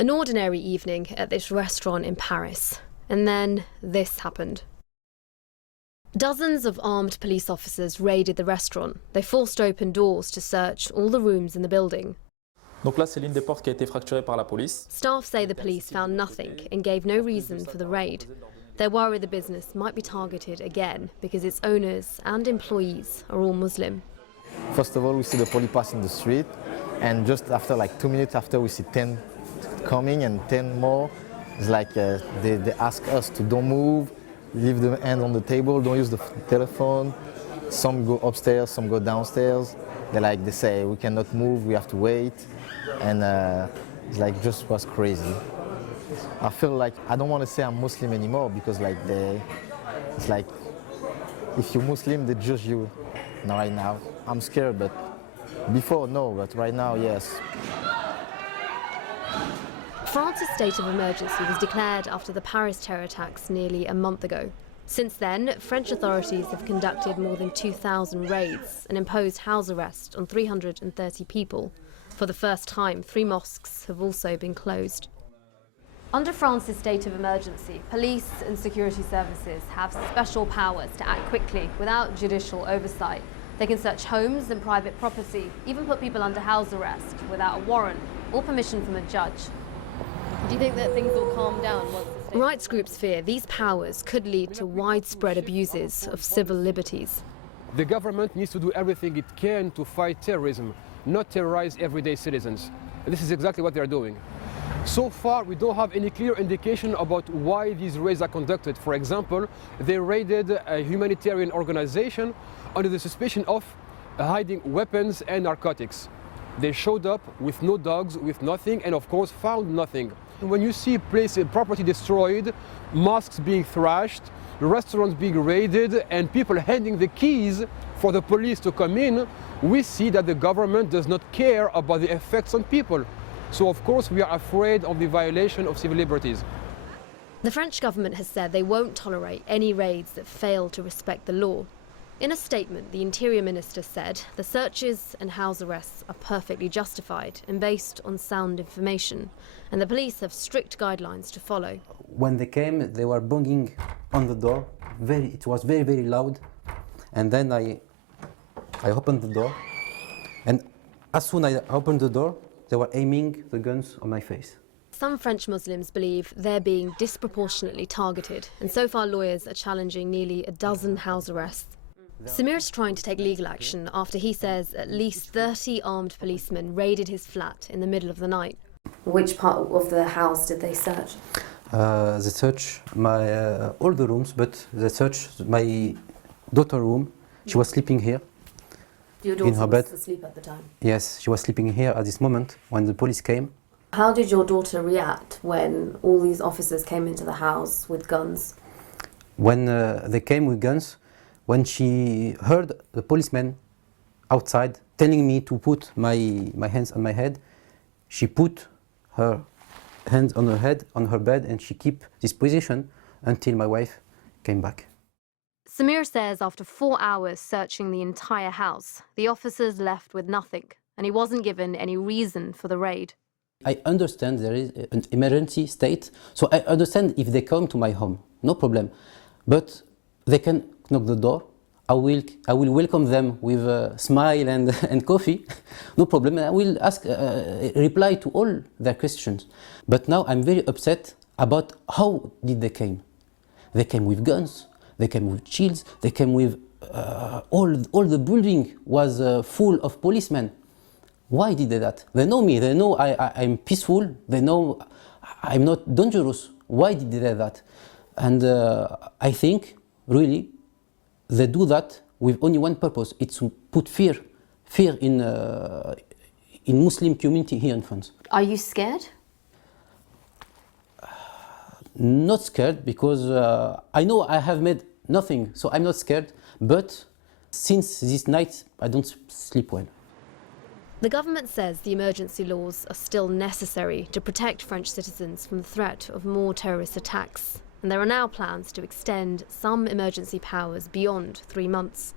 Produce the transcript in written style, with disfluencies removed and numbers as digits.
An ordinary evening at this restaurant in Paris, and then this happened. Dozens of armed police officers raided the restaurant. They forced open doors to search all the rooms in the building. Donc là, c'est l'une des portes qui a été fracturée par la police. Staff say the police found nothing and gave no reason for the raid. They're worried the business might be targeted again because its owners and employees are all Muslim. First of all, we see the police passing the street, and just after, like 2 minutes after, we see 10 coming and 10 more. It's like they ask us to don't move, leave the hand on the table, don't use the telephone. Some go upstairs, some go downstairs. They say we cannot move, we have to wait, and it's like just was crazy. I feel like I don't want to say I'm Muslim anymore because it's like if you're Muslim, they judge you. Right now, I'm scared, but before no, but right now, yes. France's state of emergency was declared after the Paris terror attacks nearly a month ago. Since then, French authorities have conducted more than 2,000 raids and imposed house arrest on 330 people. For the first time, 3 mosques have also been closed. Under France's state of emergency, police and security services have special powers to act quickly without judicial oversight. They can search homes and private property, even put people under house arrest without a warrant or permission from a judge. Do you think that things will calm down once the state... Rights groups fear these powers could lead to widespread abuses of civil liberties. The government needs to do everything it can to fight terrorism, not terrorize everyday citizens. And this is exactly what they are doing. So far, we don't have any clear indication about why these raids are conducted. For example, they raided a humanitarian organization under the suspicion of hiding weapons and narcotics. They showed up with no dogs, with nothing, and of course found nothing. When you see property destroyed, mosques being thrashed, restaurants being raided, and people handing the keys for the police to come in, we see that the government does not care about the effects on people. So of course we are afraid of the violation of civil liberties. The French government has said they won't tolerate any raids that fail to respect the law. In a statement, the Interior Minister said the searches and house arrests are perfectly justified and based on sound information, and the police have strict guidelines to follow. When they came, they were banging on the door. It was very, very loud. And then I opened the door, and as soon as I opened the door, they were aiming the guns on my face. Some French Muslims believe they're being disproportionately targeted, and so far lawyers are challenging nearly a dozen house arrests. Samir's trying to take legal action after he says at least 30 armed policemen raided his flat in the middle of the night. Which part of the house did they search? They searched all the rooms, but they searched my daughter's room. She was sleeping here. Your daughter in her bed. was asleep at the time? Yes, she was sleeping here at this moment when the police came. How did your daughter react when all these officers came into the house with guns? When they came with guns, when she heard the policeman outside telling me to put my hands on my head, she put her hands on her head, on her bed, and she kept this position until my wife came back. Samir says after 4 hours searching the entire house, the officers left with nothing, and he wasn't given any reason for the raid. I understand there is an emergency state, so I understand if they come to my home, no problem. But they can knock the door. I will welcome them with a smile and coffee, no problem. And I will reply to all their questions. But now I'm very upset about how did they came. They came with guns. They came with shields. They came with all the building was full of policemen. Why did they that? They know me. They know I'm peaceful. They know I'm not dangerous. Why did they that? And I think really they do that with only one purpose. It's to put fear in Muslim community here in France. Are you scared? Not scared because I know I have made nothing, so I'm not scared. But since this night, I don't sleep well. The government says the emergency laws are still necessary to protect French citizens from the threat of more terrorist attacks. And there are now plans to extend some emergency powers beyond 3 months.